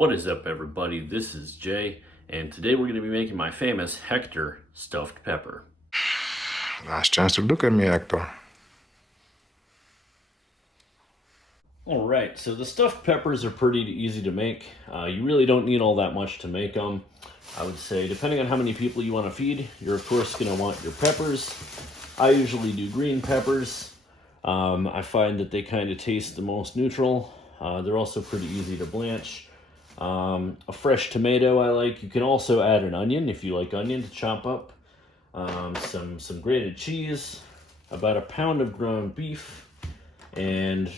What is up, everybody? This is Jay, and today we're going to be making my famous Hector stuffed pepper. Last chance to look at me, Hector. Alright, so the stuffed peppers are pretty easy to make. You really don't need all that much to make them. I would say, depending on how many people you want to feed, you're of course going to want your peppers. I usually do green peppers. I find that they kind of taste the most neutral. They're also pretty easy to blanch. A fresh tomato I like. You can also add an onion if you like onion to chop up. Some grated cheese, about a pound of ground beef, and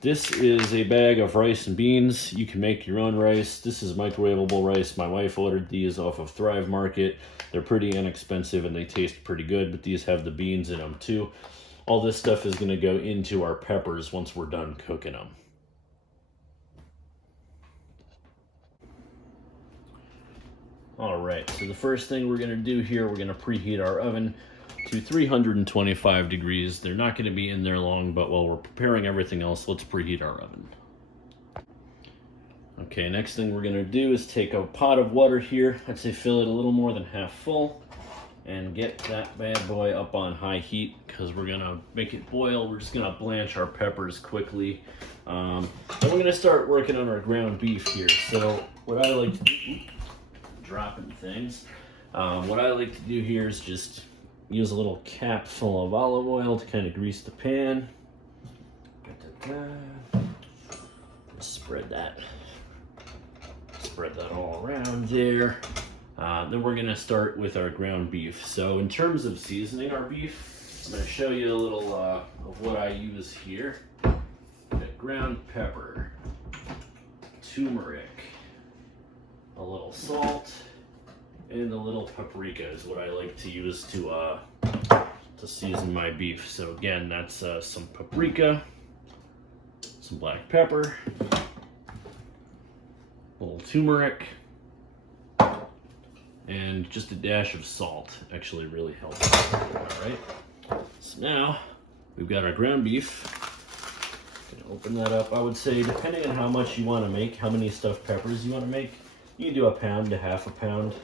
this is a bag of rice and beans. You can make your own rice. This is microwavable rice. My wife ordered these off of Thrive Market. They're pretty inexpensive and they taste pretty good, but these have the beans in them too. All this stuff is going to go into our peppers once we're done cooking them. Alright, so the first thing we're going to do here, we're going to preheat our oven to 325 degrees. They're not going to be in there long, but while we're preparing everything else, let's preheat our oven. Okay, next thing we're going to do is take a pot of water here. I'd say fill it a little more than half full and get that bad boy up on high heat because we're going to make it boil. We're just going to blanch our peppers quickly. Then we're going to start working on our ground beef here. So what I like to do... dropping things. What I like to do here is just use a little cap full of olive oil to kind of grease the pan. Spread that all around there. Then we're gonna start with our ground beef. So in terms of seasoning our beef, I'm gonna show you a little of what I use here. Got ground pepper, turmeric, a little salt, and a little paprika is what I like to use to season my beef. So again, that's some paprika, some black pepper, a little turmeric, and just a dash of salt. Actually really helps. Alright, so now we've got our ground beef. Gonna open that up. I would say, depending on how much you want to make, how many stuffed peppers you want to make, you can do a pound to half a pound.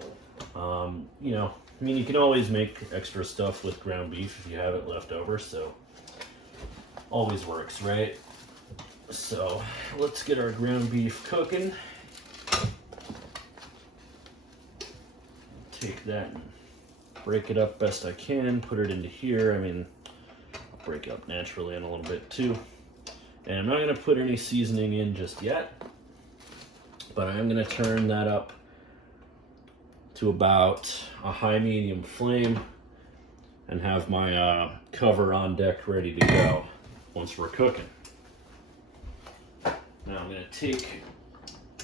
You can always make extra stuff with ground beef if you have it left over, so always works, right? So let's get our ground beef cooking. Take that and break it up best I can, put it into here. I'll break it up naturally in a little bit too. And I'm not going to put any seasoning in just yet, but I am going to turn that up to about a high medium flame and have my cover on deck ready to go once we're cooking. Now I'm going to take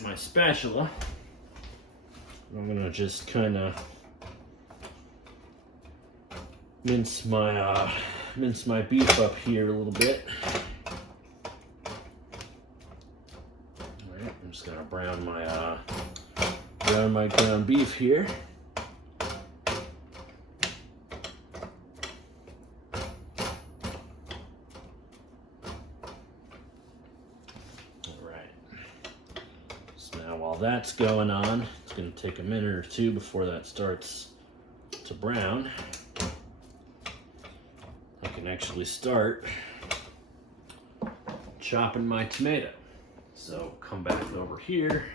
my spatula and I'm going to just kind of mince my beef up here a little bit. Alright, I'm just going to brown my ground beef here. Alright. So now while that's going on, it's going to take a minute or two before that starts to brown. I can actually start chopping my tomato. So come back over here.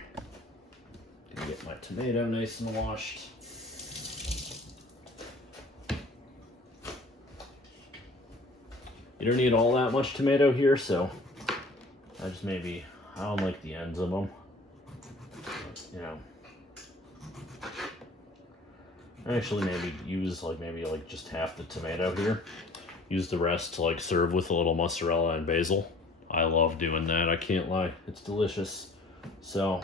Get my tomato nice and washed. You don't need all that much tomato here, so I don't like the ends of them. I actually maybe use just half the tomato here. Use the rest to serve with a little mozzarella and basil. I love doing that, I can't lie. It's delicious. So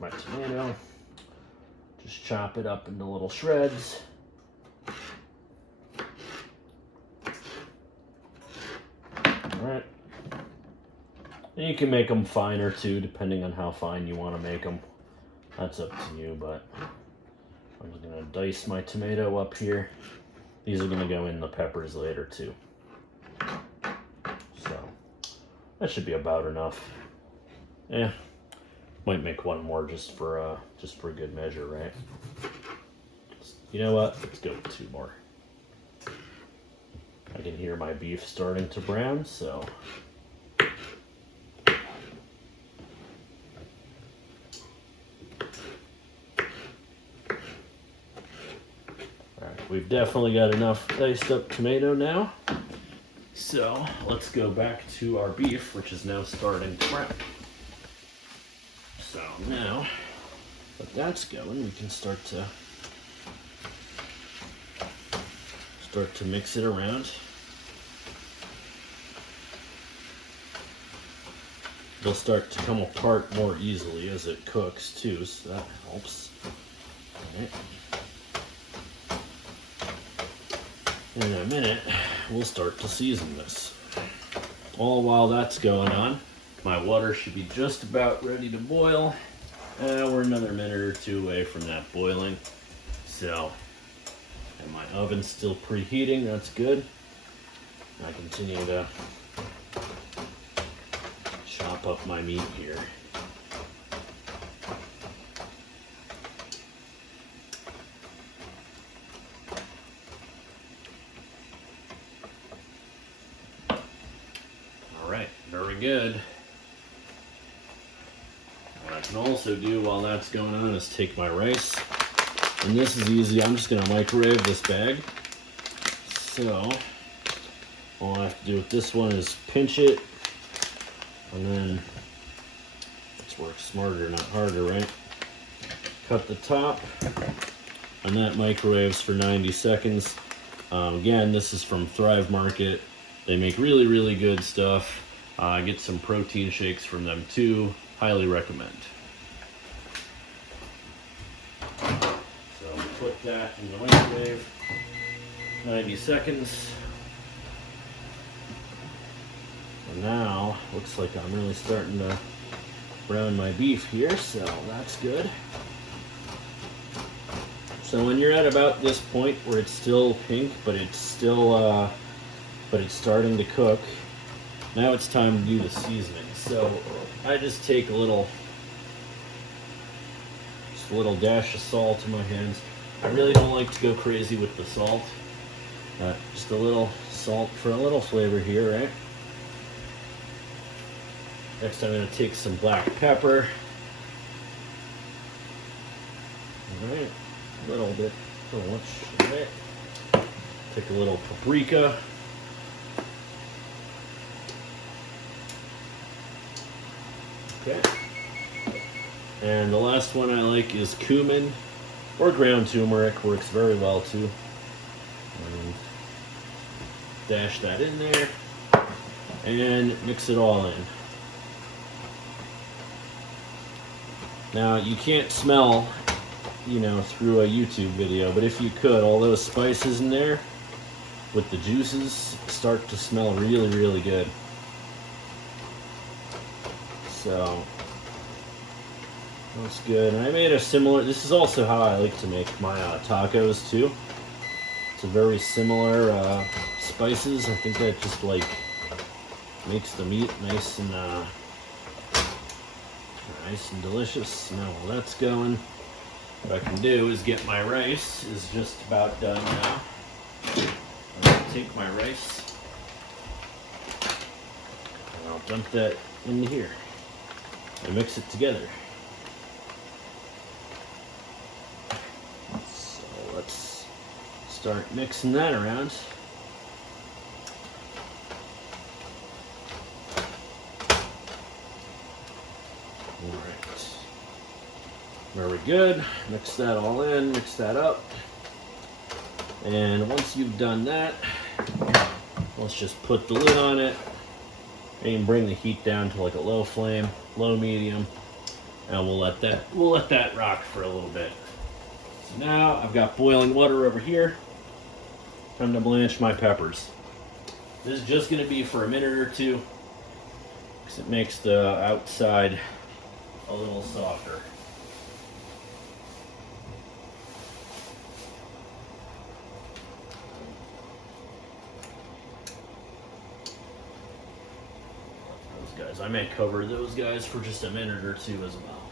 my tomato, just chop it up into little shreds. Alright. And you can make them finer too, depending on how fine you want to make them. That's up to you, but I'm just going to dice my tomato up here. These are going to go in the peppers later too. So That should be about enough. Yeah, might make one more just for good measure, right? You know what? Let's go with 2 more. I can hear my beef starting to brown, so. Alright, we've definitely got enough diced up tomato now. So let's go back to our beef, which is now starting to brown. So now that that's going, we can start to mix it around. They'll start to come apart more easily as it cooks too, so that helps. All right. In a minute, we'll start to season this. All while that's going on, my water should be just about ready to boil. We're another minute or 2 away from that boiling. So, and my oven's still preheating, that's good. I continue to chop up my meat here. Alright, very good. What I can also do while that's going on is take my rice. And this is easy, I'm just going to microwave this bag. So, all I have to do with this one is pinch it, and then let's work smarter, not harder, right? Cut the top, and that microwaves for 90 seconds. Again, this is from Thrive Market. They make really, really good stuff. I get some protein shakes from them too. Highly recommend. So put that in the microwave, 90 seconds. And now, looks like I'm really starting to brown my beef here, so that's good. So when you're at about this point where it's still pink, but it's still, it's starting to cook, now it's time to do the seasoning. So I just take a little dash of salt in my hands. I really don't like to go crazy with the salt. Just a little salt for a little flavor here, right? Next I'm going to take some black pepper. Alright, a little bit, a little much. Alright. Take a little paprika. Okay. And the last one I like is cumin, or ground turmeric, works very well too. And dash that in there, and mix it all in. Now you can't smell, through a YouTube video, but if you could, all those spices in there with the juices start to smell really, really good. So that's good. And I made a similar, this is also how I like to make my tacos too. It's a very similar spices. I think that just makes the meat nice and delicious. Now while that's going, what I can do is get my rice, is just about done now. I'll take my rice and I'll dump that into here and mix it together. So let's start mixing that around. Alright. Very good. Mix that all in, mix that up. And once you've done that, let's just put the lid on it and bring the heat down to like a low flame, low medium, and we'll let that rock for a little bit. So now I've got boiling water over here. Time to blanch my peppers. This is just going to be for a minute or 2 because it makes the outside a little softer. I may cover those guys for just a minute or two as well.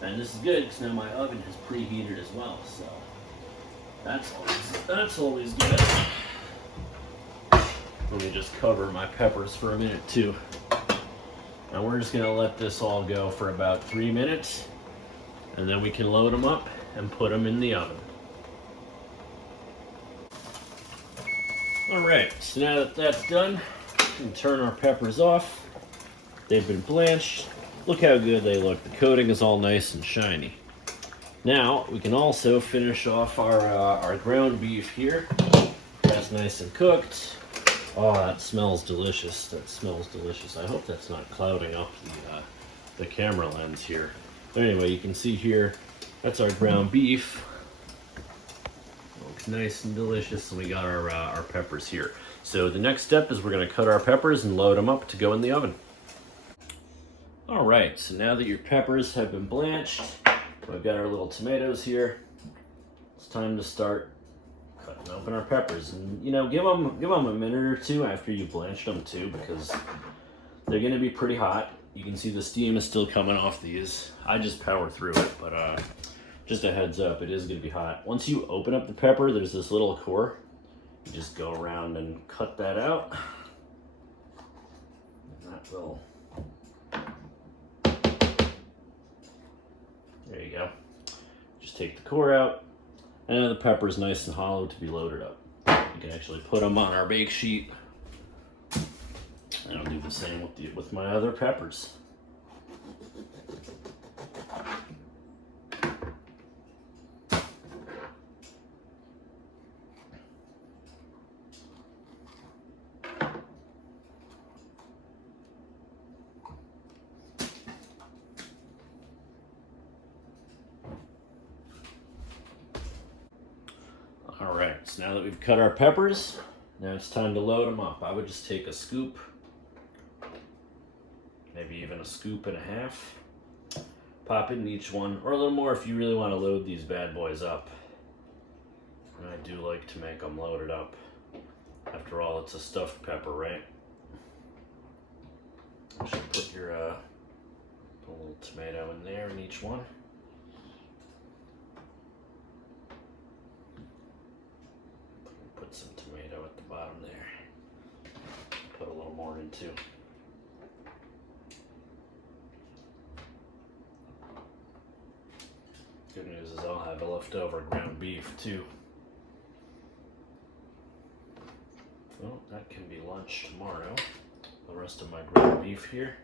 And this is good because now my oven has preheated as well, so that's always good. Let me just cover my peppers for a minute too. Now we're just gonna let this all go for about 3 minutes, and then we can load them up and put them in the oven. All right, so now that that's done, we can turn our peppers off. They've been blanched. Look how good they look. The coating is all nice and shiny. Now we can also finish off our ground beef here. That's nice and cooked. Oh, that smells delicious. That smells delicious. I hope that's not clouding up the camera lens here. But anyway, you can see here, that's our ground beef. Looks nice and delicious, and we got our peppers here. So the next step is we're gonna cut our peppers and load them up to go in the oven. All right, so now that your peppers have been blanched, we've got our little tomatoes here. It's time to start cutting open our peppers, and you know, give them a minute or two after you blanched them too, because they're going to be pretty hot. You can see the steam is still coming off these. I just power through it, but just a heads up, it is going to be hot. Once you open up the pepper, there's this little core. You just go around and cut that out. And that will. There you go. Just take the core out. And now the pepper is nice and hollow to be loaded up. You can actually put them on our bake sheet. And I'll do the same with my other peppers. All right, so now that we've cut our peppers, now it's time to load them up. I would just take a scoop, maybe even a scoop and a half, pop it in each one, or a little more if you really want to load these bad boys up. And I do like to make them loaded up. After all, it's a stuffed pepper, right? You should put your put a little tomato in there in each one. Put some tomato at the bottom there. Put a little more in too. Good news is I'll have a leftover ground beef too. Well, that can be lunch tomorrow. The rest of my ground beef here.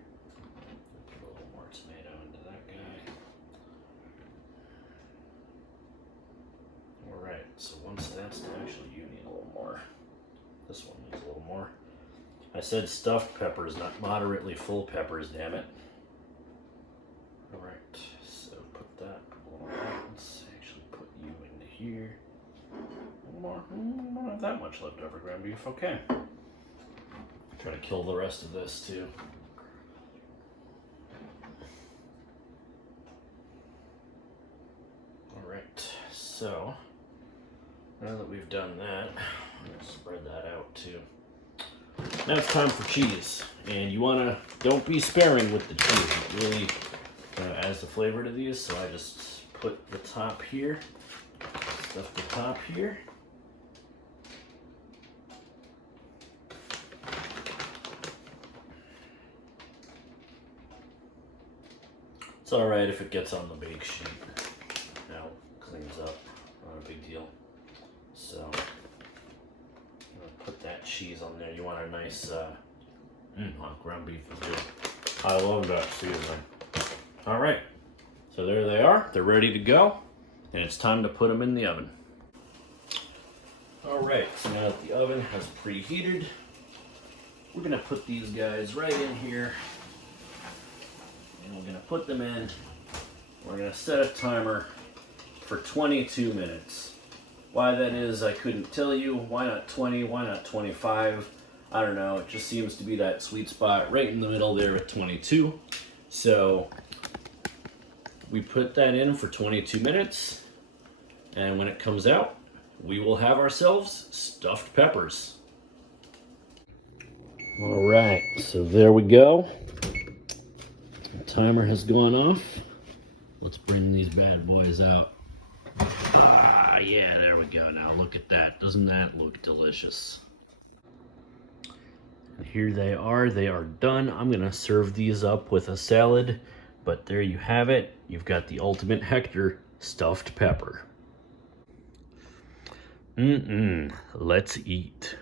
Put a little more tomato into that guy. Alright, so once that's done, actually you need a little more. This one needs a little more. I said stuffed peppers, not moderately full peppers, damn it. Alright, so put that a little more. Let's actually put you into here. A little more. I don't have that much leftover ground beef. Okay. Try to kill the rest of this too. Alright, so now that we've done that, I'm going to spread that out too. Now it's time for cheese. And you want to, don't be sparing with the cheese. It really adds the flavor to these. So I just put the top here, stuff the top here. It's alright if it gets on the bake sheet. Now it cleans up, not a big deal. So, I'm gonna put that cheese on there. You want a nice, ground beef is good. I love that seasoning. Alright, so there they are. They're ready to go. And it's time to put them in the oven. Alright, so now that the oven has preheated, we're gonna put these guys right in here. And we're gonna put them in. We're gonna set a timer for 22 minutes. Why that is, I couldn't tell you. Why not 20? Why not 25? I don't know. It just seems to be that sweet spot right in the middle there at 22. So we put that in for 22 minutes. And when it comes out, we will have ourselves stuffed peppers. All right, so there we go. timer has gone off. Let's bring these bad boys out. Ah, yeah, there we go. Now look at that. Doesn't that look delicious? And here they are. They are done. I'm going to serve these up with a salad. But there you have it. You've got the ultimate Hector stuffed pepper. Let's eat.